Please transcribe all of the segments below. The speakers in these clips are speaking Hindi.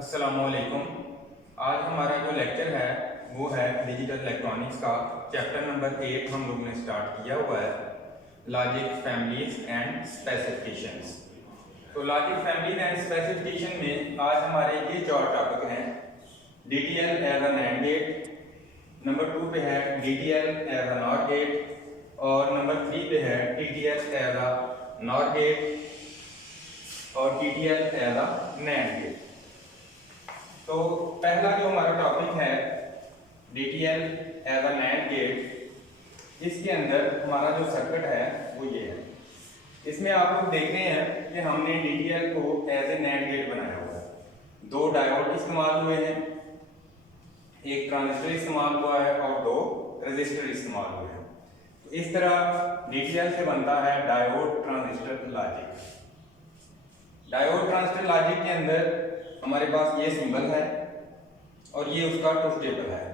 अस्सलामुअलैकुम। आज हमारा जो लेक्चर है वो है डिजिटल इलेक्ट्रॉनिक्स का चैप्टर नंबर 8 हम लोग ने स्टार्ट किया हुआ है, लॉजिक फैमिलीज एंड स्पेसिफिकेशंस। तो लॉजिक फैमिलीज एंड स्पेसिफिकेशन में आज हमारे ये चार टॉपिक हैं। DTL as a NAND gate, number 2 पे है DTL as a NOR gate और नंबर 3 पे है TTL as a NOR gate और TTL as a NAND gate. तो पहला जो हमारा टॉपिक है DTL as a NAND gate, इसके अंदर हमारा जो सर्किट है वो ये है। इसमें आप लोग देख रहे हैं कि हमने DTL को एज ए NANड गेट बनाया हुआ है। दो डायोड इस्तेमाल हुए हैं, एक ट्रांजिस्टर इस्तेमाल हुआ है और दो रजिस्टर इस्तेमाल हुए हैं। तो इस तरह DTL से बनता है diode transistor logic. Diode transistor logic के अंदर हमारे पास ये सिंबल है और ये उसका ट्रुथ टेबल है।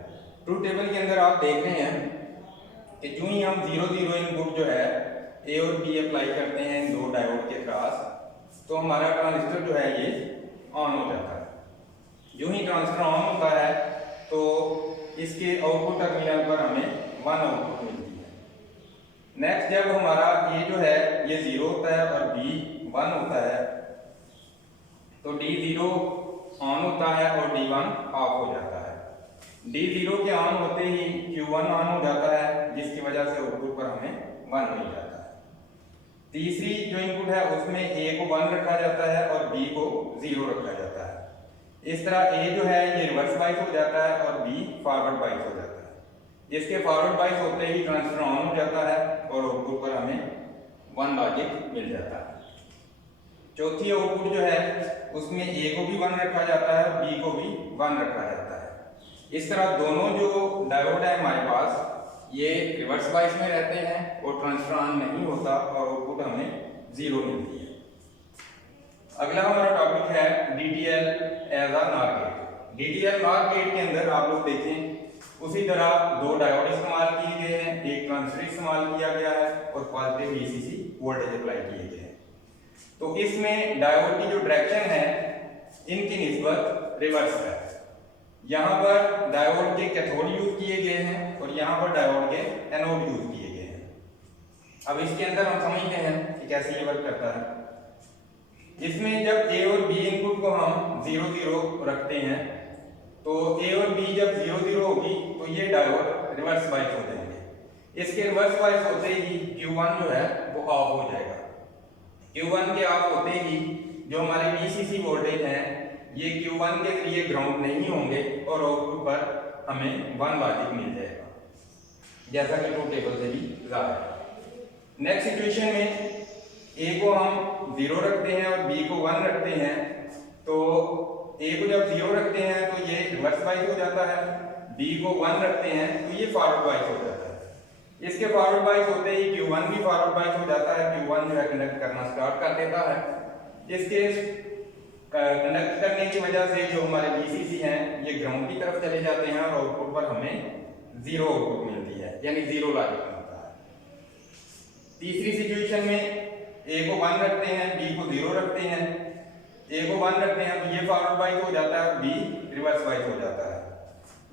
ट्रुथ टेबल के अंदर आप देख रहे हैं कि जो ही हम 0 0 इनपुट जो है A और B अप्लाई करते हैं इन दो डायोड के क्रॉस, तो हमारा ट्रांजिस्टर जो है ये ऑन हो जाता है। जो ही ट्रांजिस्टर ऑन होता है तो इसके आउटपुट टर्मिनल पर हमें 1 आउटपुट मिलती है। नेक्स्ट जब हमारा A जो है ये 0 होता है और B 1 होता है तो D0 ऑन होता है और D1 ऑफ हो जाता है। D0 के ऑन होते ही Q1 ऑन हो जाता है, जिसकी वजह से आउटपुट पर हमें 1 मिल जाता है। तीसरी जो इनपुट है उसमें A को 1 रखा जाता है और B को 0 रखा जाता है। इस तरह A जो है ये रिवर्स बाइस हो जाता है और B फॉरवर्ड बाइस हो जाता है। इसके फॉरवर्ड बाइस होते ही ट्रांजिस्टर ऑन हो जाता है और आउटपुट पर हमें 1 लॉजिक मिल जाता है। चौथी आउटपुट जो है उसमें A को भी 1 रखा जाता है और B को भी 1 रखा जाता है। इस तरह दोनों जो डायोड है हमारे पास ये रिवर्स बाइस में रहते हैं और ट्रांजिस्टर ऑन नहीं होता और आउटपुट हमें 0 मिलती है। अगला हमारा टॉपिक है DTL as a NOR gate. DTL NOR gate के अंदर आप लोग देखें उसी तरह दो डायोड इस्तेमाल किए गए हैं, एक ट्रांजिस्टर इस्तेमाल किया गया है और पॉजिटिव VCC वोल्टेज अप्लाई किए गए हैं। तो इसमें डायोड की जो डायरेक्शन है इनकी निस्बत रिवर्स है। यहाँ पर डायोड के कैथोड यूज किए गए हैं और यहाँ पर डायोड के एनोड यूज किए गए हैं। अब इसके अंदर हम समझते हैं कि कैसे ये वर्क करता है। इसमें जब A और B इनपुट को हम 0 0 रखते हैं तो A और B जब 0 0 होगी तो ये डायोड रिवर्स बाइस हो जाएंगे। इसके रिवर्स बाइस होते ही Q1 जो है वो ऑफ हो जाएगा। Q1 के ऑफ होते ही जो हमारे VCC वोल्टेज हैं ये Q1 के लिए ग्राउंड नहीं होंगे और आउटपुट पर हमें 1 लॉजिक मिल जाएगा, जैसा कि ट्रुथ टेबल से भी जाहिर है। नेक्स्ट सिचुएशन में A को हम 0 रखते हैं और B को 1 रखते हैं, तो A को जब 0 रखते हैं तो ये रिवर्स बाइस हो जाता है, B को 1 रखते हैं तो ये फॉरवर्ड बाइस हो जाता है। इसके फॉरवर्ड बाइस होते ही Q1 भी फॉरवर्ड बाइस हो जाता है। Q1 जो है कंडक्ट करना स्टार्ट कर देता है। इसके कंडक्ट करने की वजह से जो हमारे VCC हैं ये ग्राउंड की तरफ चले जाते हैं और आउटपुट पर हमें 0 आउटपुट मिलती है, यानी 0 लॉजिक मिलता है। तीसरी सिचुएशन में A को 1 रखते हैं, B को 0 रखते हैं। A को 1 रखते हैं तो ये फॉरवर्ड बाइस हो जाता है और B रिवर्स बाइस हो जाता है।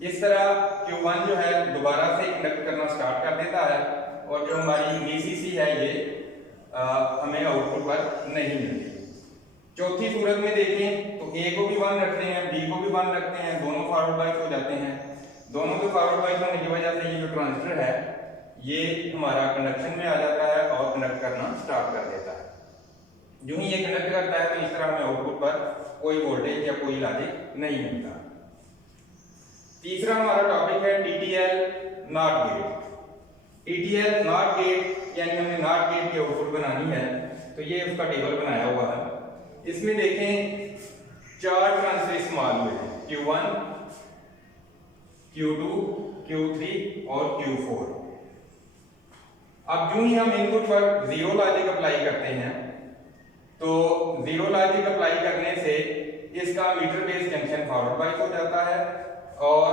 इस तरह Q1 जो है दोबारा से कंडक्ट करना स्टार्ट कर देता है और जो हमारी VCC है ये हमें आउटपुट पर नहीं मिलती। चौथी सूरत में देखें तो A को भी 1 रखते हैं, B को भी 1 रखते हैं, दोनों फॉरवर्ड बाइस हो जाते हैं। दोनों के फॉरवर्ड बाइस होने की वजह से ये जो ट्रांजिस्टर है ये हमारा कंडक्शन में आ जाता है और कंडक्ट करना स्टार्ट कर देता है। जो ही ये कंडक्ट करता है तो इस तरह हमें आउटपुट पर कोई वोल्टेज या कोई लॉजिक नहीं मिलता। तीसरा हमारा टॉपिक है DTL NOR gate. DTL NOR gate यानी हमने NOR गेट की आउटपुट बनानी है तो ये उसका टेबल बनाया हुआ है। इसमें देखें 4 ट्रांजिस्टर इस्तेमाल हुए हैं, Q1, Q2, Q3 और Q4। अब जो ही हम इनपुट पर 0 लॉजिक अप्लाई करते हैं तो 0 लॉजिक अप्लाई करने से इसका मीटर बेस जंक्शन फॉरवर्ड बाइस हो जाता है और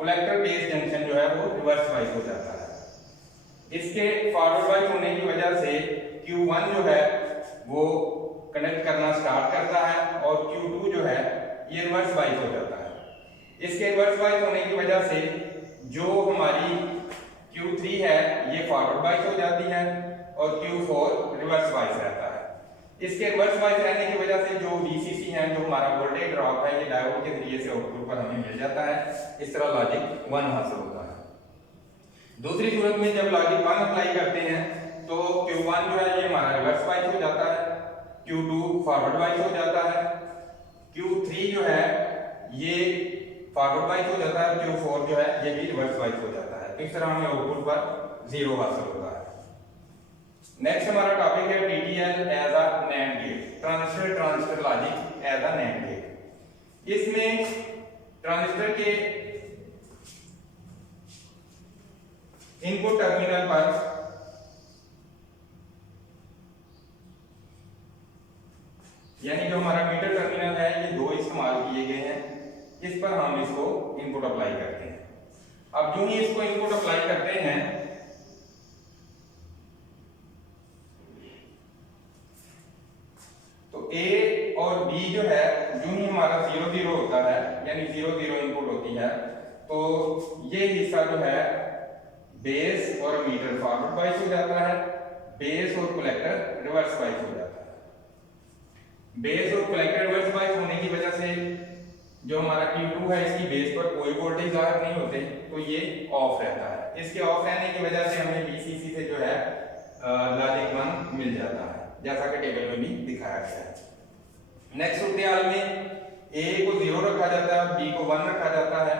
कलेक्टर बेस जंक्शन जो है वो रिवर्स बाइस हो जाता है। इसके फॉरवर्ड बाइस होने की वजह से Q1 जो है वो कनेक्ट करना स्टार्ट करता है और Q2 जो है ये रिवर्स बाइस हो जाता है। इसके रिवर्स बाइस होने की वजह से जो हमारी Q3 है ये फॉरवर्ड बाइस हो जाती है और Q4 रिवर्स बाइस रहता है। इसके रिवर्स बाइस रहने की वजह से जो VCC है, जो हमारा वोल्टेज ड्रॉप है, ये डायोड के जरिए से आउटपुट पर हमें मिल जाता है। इस तरह लॉजिक 1 हासिल होता है। दूसरी सूरत में जब लॉजिक 1 अप्लाई करते हैं तो Q1 जो है ये हमारा रिवर्स बाइस हो जाता है, Q2 फॉरवर्ड बाइस हो जाता है, Q3 जो है ये फॉरवर्ड बाइस हो जाता है, Q4 जो है ये भी रिवर्स बाइस हो जाता है। तो इस तरह हमें आउटपुट पर 0 हासिल होता है। नेक्स्ट हमारा टॉपिक है TTL as a NAND gate, transistor logic as a NAND gate. इसमें ट्रांजिस्टर के इनपुट टर्मिनल पर यानी जो हमारा मीटर टर्मिनल है ये 2 इस्तेमाल किए गए हैं, इस पर हम इसको इनपुट अप्लाई करते हैं। अब जो ही इसको इनपुट अप्लाई करते हैं तो A और B जो है जो ही हमारा 0 0 होता है यानी 0 0 इनपुट होती है तो ये हिस्सा जो है बेस और मीटर फॉरवर्ड बाइस हो जाता है, बेस और कलेक्टर रिवर्स बाइस हो जाता है। बेस और कलेक्टर रिवर्स बाइस होने की वजह से जो हमारा Q2 है इसकी बेस पर कोई वोल्टेज ज़ाहिर नहीं होते तो ये ऑफ रहता है। इसके ऑफ रहने की वजह से हमें VCC से जो है लॉजिक 1 मिल जाता है, जैसा कि टेबल में भी दिखाया गया है। नेक्स्ट सूरत में A को 0 रखा जाता है, B को 1 रखा जाता है,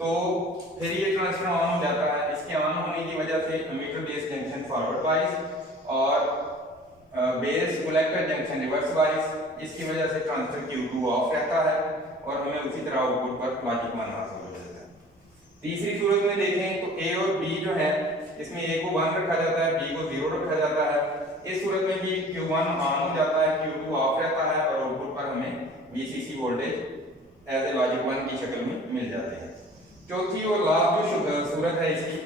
तो फिर ये ट्रांजिस्टर ऑन हो जाता है। इसके ऑन होने की वजह से एमीटर बेस जंक्शन फॉरवर्ड बाइस और base collector junction reverse bias, इसकी वजह से ट्रांजिस्टर Q2 ऑफ रहता है और हमें उसी तरह आउटपुट पर लॉजिक 1 हासिल हो जाता है। तीसरी सूरत में देखें तो A और B जो है इसमें A को 1 रखा जाता है, B को 0 रखा जाता है। इस सूरत में भी Q1 ऑन हो जाता है, Q2 ऑफ रहता है और आउटपुट पर हमें VCC voltage as a logic 1 की शक्ल में मिल जाते हैं। चौथी और लास्ट जो सूरत है इसकी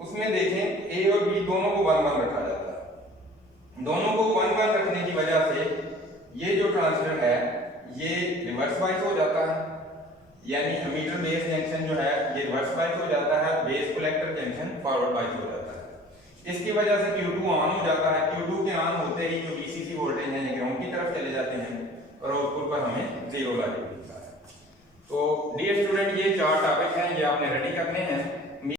उसमें देखें A और B दोनों को 1 1 रखा जाता है। दोनों को 1 1 रखने की वजह से ये जो ट्रांजिस्टर है ये रिवर्स बाइस हो जाता है, यानी एमीटर बेस जंक्शन जो है ये रिवर्स बाइस हो जाता है, बेस कलेक्टर जंक्शन फॉरवर्ड बाइस हो जाता है। इसकी वजह से Q2 ऑन हो जाता है। Q2 के ऑन होते ही जो VCC वोल्टेज है ये ग्राउंड की तरफ चले जाते हैं और आउटपुट पर हमें 0 लॉजिक मिलता है। तो डियर स्टूडेंट ये 4 टॉपिक हैं, ये आपने रेडी करने हैं।